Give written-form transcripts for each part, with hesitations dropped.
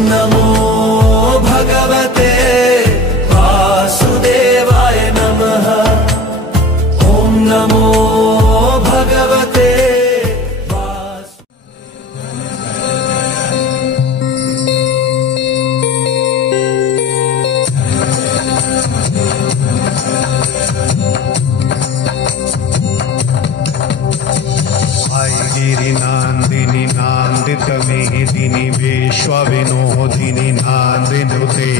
नमो भगवते वासुदेवाय नमः। ॐ नमो भगवते गिरिनांदिनी नांदित मेदिनी विश्वविनोदिनी नांदिनुते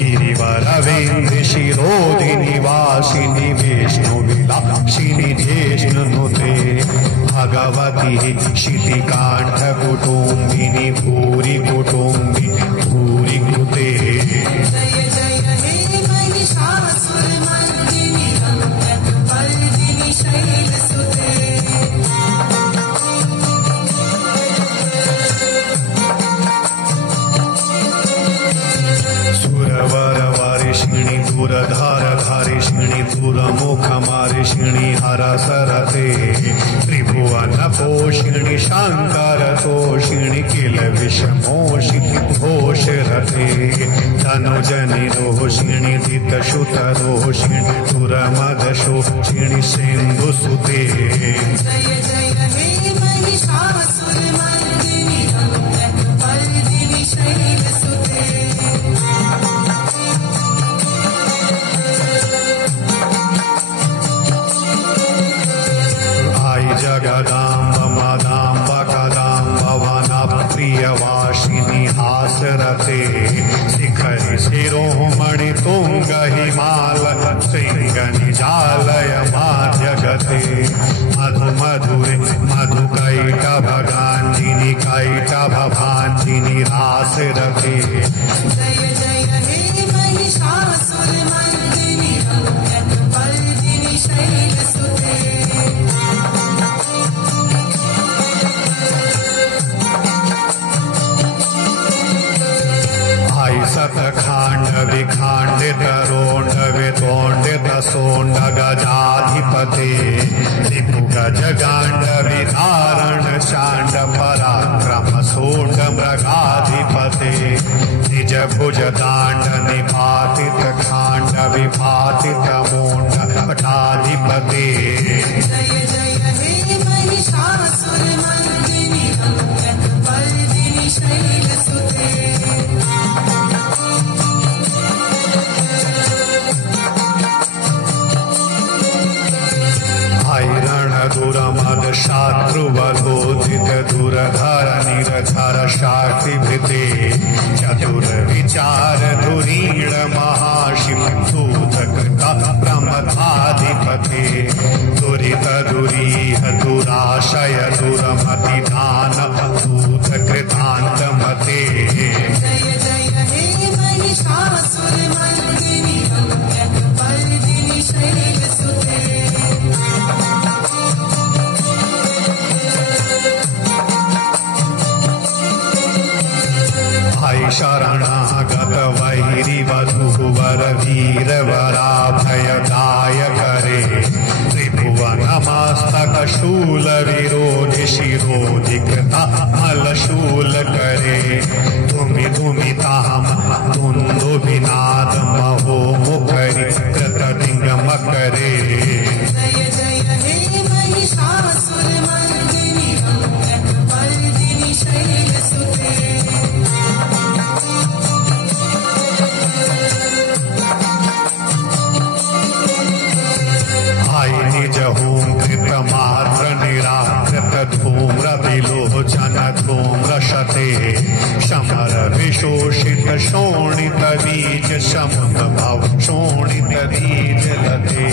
गिरिवरवेन्द्र शिरोदिनी वासिनी विष्णुविलासिनी ज्येष्ठनुते भगवती शितिकांठ कुटुंबिनी भूरि कुटुंबी भूरि कृते। सुरवरवारिष्णि दुरधार धारिष्णि दुरमुखमारिष्णि हरसरते त्रिभुवन पोषिणि शंकर तोषिणि किल विषमोषिणि घोषरते धनुजनि रोषिणि दितशुत रोषिणि दुरमदशोषिणि सिन्धुसुते। जगदाम्ब मदाम्ब कदाम्ब वनप्रियवासिनी हासरते शिखरि शिरोमणि तुंग हिमाल श्रृंग निजालय माध्यगते मधु मधुरे मधुकैटभ गांजिनी कैटभ भांजिनी रासरते। सतखांड विखांडित रोंड वितोंडित सोंड गजाधिपते रिपु गजगांड विधारण शांड पराक्रम सोंड मृगाधिपते निज भुज दांड निपातित खांड विपातित मोंड पटाधिपते। दुरमद शात्रुवधोदित दुरधर निरधर शाक्तिभृते चतुर विचार धुरीण महाशिव दूतकृता प्रमथाधिपते दुरित दुरीह दुराशय दुरमति दान दूतकृतान्तमते। शरणागत वैरी वधूवर वीर वराभयदाय करे त्रिभुवन मस्तक शूल विरोधि शिरोधि कृता मल शूल करे धुमि धुमि ताम धुंधु विनाद महो मुखरि कृत डिंगम करे। मात्र निराकृत धूम्र विलोचन धूम्रशते शमर विशोषित शोणित बीज समुद्र भव शोणित बीज लते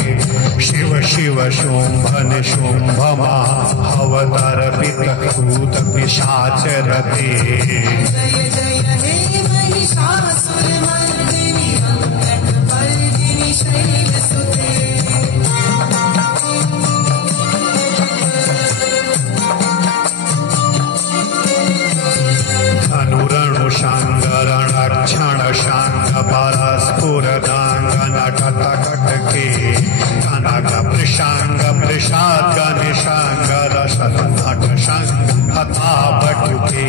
शिव शिव शुंभ निशुंभ महावतर्पित भूत पिशाच रते। शङ्गरणक्षण शाङ्ग परस्फुरदाङ्ग नटत कटके कनक प्रशाङ्ग प्रसाद निशाङ्ग रस नट शङ्ग हता बटुके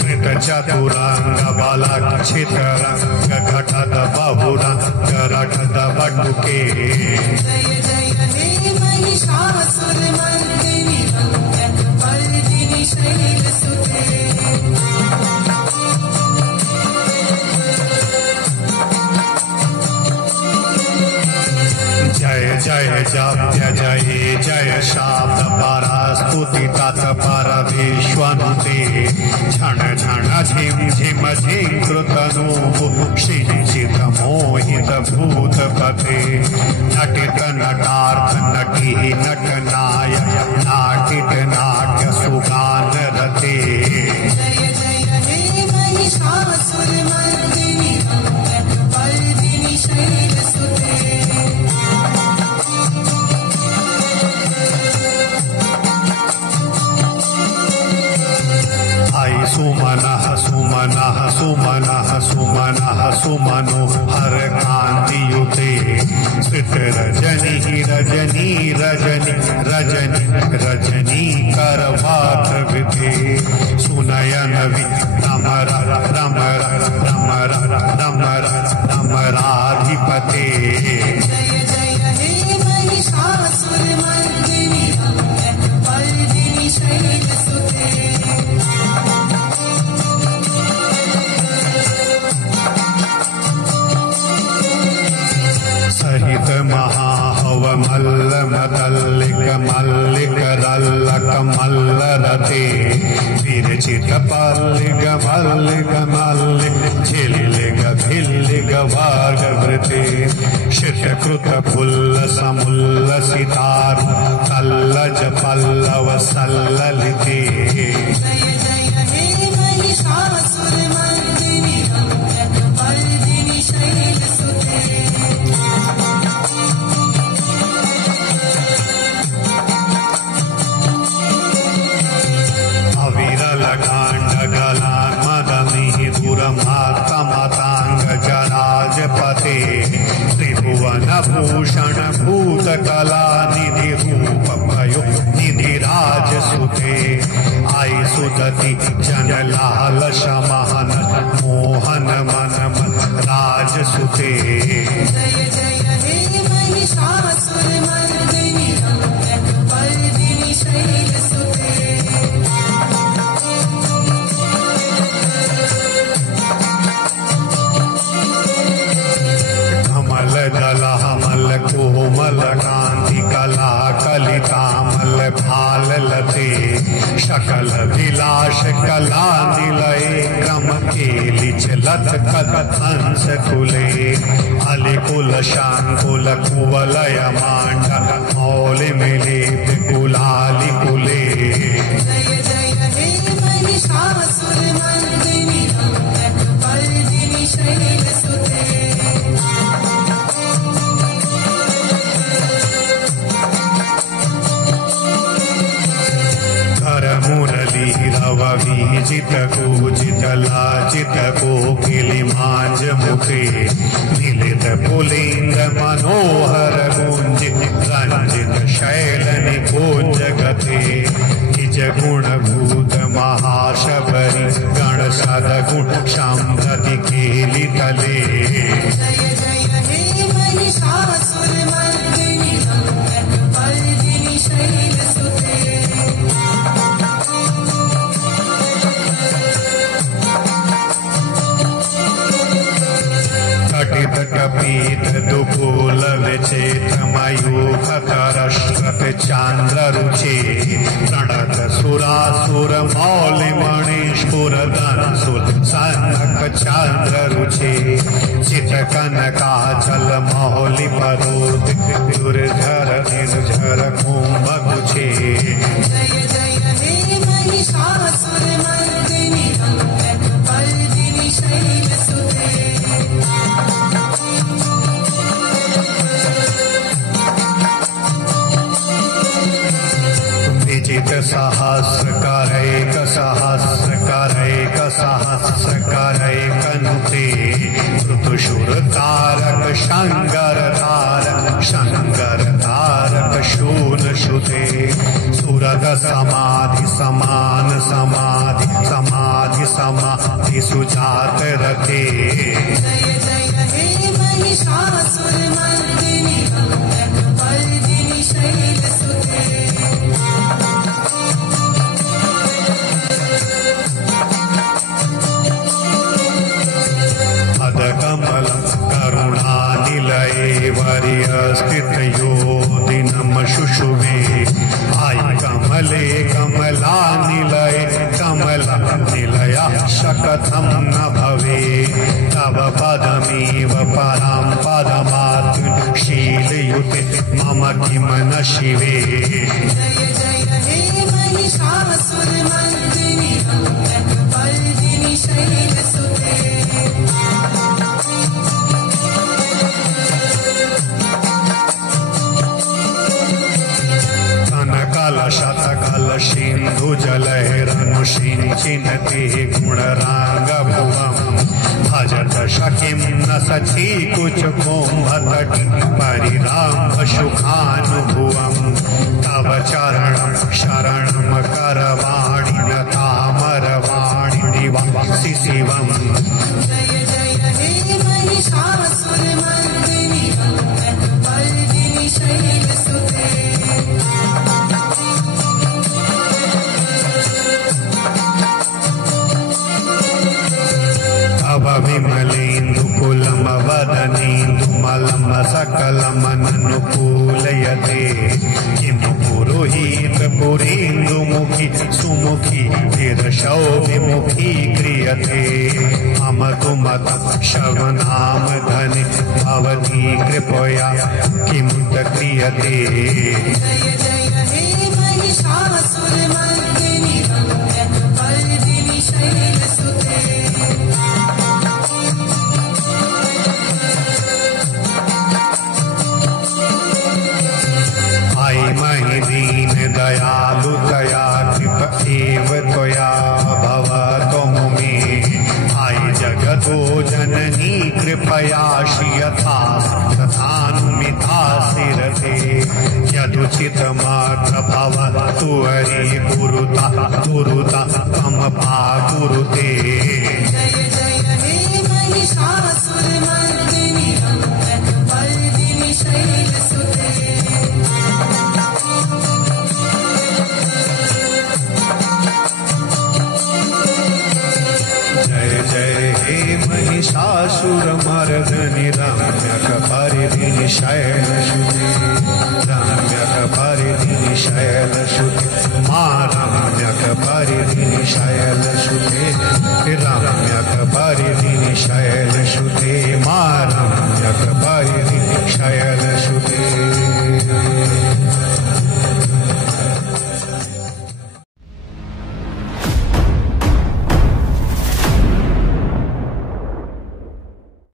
कृत चतुराङ्ग बलक्षित रङ्ग घटद बहुरङ्ग रटद बटुके जय जय हे महिषासुरमर्दिनि रङ्गपर्दिनि शैलसुते जय जय जाप्य जय जय शाब्द परास्तुति तत्पर विश्वनुते क्षण क्षण झिम झिम झिंकृतनु शिंचित मोहित भूतपते नटित नटार्थ नटी नटनायक नाटित नाट्य सुगान रते जय जय हे महिषासुरमर्दिनि रङ्गपर्दिनि शैलसुते सुमनः सुमनः सुमनः सुमनः सुमनो हर कान्तियुते स्थित रजनी रजनी रजनी रजनी रजनी करवात विधे सुनयन वि रमर रमर रमर रमर रमराधिपते जय जय हे महिषासुरमर्दिनि रङ्गपर्दिनि शैलसुते सहित महाहव मल्ल मदल्लिक मल्लिक रल्लक मल्ल रते विरचित पल्लिक मल्लिक मल्लिक झिल्लिक भिल्लिक वार्ग वृते शितकृत फुल्ल समुल्ल सितारु तल्लज पल्लव सल्ललिते जय जय हे महिषासुरमर्दिनि रङ्गपर्दिनि शैलसुते अविरल काण्ड गलान् मदमिहि दुरमात्तमताङ्ग जराजपते त्रिभुवन भूषण भूतकला निधि रूप भयो निधिराज सुते आई सुदति जन लाल शमहन मोहन मन मन राज सुते जय जय हे महिषासुरमर्दिनि रङ्गपर्दिनि शैलसुते कमल दला मल कोमल कांति कला कलितामल भाल लते शकल विलास कला निलय क्रम केलिच लत कथ हंस कुले अलिकुल शांकुल कुवलय मांड मौलि मिले कुलालि कुले जय जय हे महिषासुरमर्दिनि रङ्गपर्दिनि शैलसुते कर मुरली रव विजित कूजित लाजित कोकिलि मांज मुखे मिलित पुलिंग मनोहर गुंजित रंजित शैल निकुंज गते निज गुण भूत महाशबरी गण सद गुण शाम्भति केलि तले जय जय हे महिषासुरमर्दिनि रङ्गपर्दिनि शैलसुते कटित कपीत दुकूल विचेत मयूख करश्रत चांद्र रुचे प्रणत सुरासुर मौलि मणिस्फुर धनसुर सनक चांद्र रुचे चित कनकाचल मौलि परोद दुर्धर निर्झर कुंभ गुचे जय जय हे महिषासुरमर्दिनि रङ्गपर्दिनि शैलसुते विजित सहस्र करैक सहस्र करैक सहस्र करे कनुते ऋतुशुर तारक शंकर तारक शूल शुते सुरद समाधि समान समाधि सुजात रखे जय जय हे महिषासुरमर्दिनि रम्यकपर्दिनि शैलसुते अदकमल करुणानिलये वर्यस्थित यो दिनम शुशुवे आई कमले कमलानिलये कमलनिलया शकथं न भवे तव पदमेव परं पदमात्मन् शीलयुते मम किं न शिवे जय जय हे महिषासुरमर्दिनि रम्यकपर्दिनि शैलसुते शतकल सिंधु जलहरनु सिंचिनते गुणरांग भुवम् भजत शकिं न सची कुच कुंभतटी परिराम सुखानुभुवम् तव चरणं शरणं करवाणि न तामरवाणि निवासि शिवम् जय जय हे महिषासुरमर्दिनि रम्यकपर्दिनि शैलसुते विमलेन्दुकुलम वदनेन्दुमलम सकलमननुकूलयते किन्तु पुरोहित पुरेन्दुमुखी सुमुखी तिरशौ विमुखी क्रियते मम तु मत शवनाम धने भवती कृपया किं क्रियते जय जय हे महिषासुरमर्दिनि रम्यकपर्दिनि शैलसुते महि दीन दयालु दया कृप एव त्वया भवतु मे आई जगतो जननी कृपया श्रियथा तथानुमितासि रते यदुचितमात्र भवतु हरि कुरुता त्वं कुरुते जय जय हे महिषासुरमर्दिनि रम्यकपर्दिनि शैलसुते जय जय हे महिषासुरमर्दिनि रम्यकपर्दिनि शैलसुते रम्यकपर्दिनि शैलसुते मा रम्यकपर्दिनि शैलसुते रम्यकपर्दिनि शैलसुते मा रम्यकपर्दिनि शैलसुते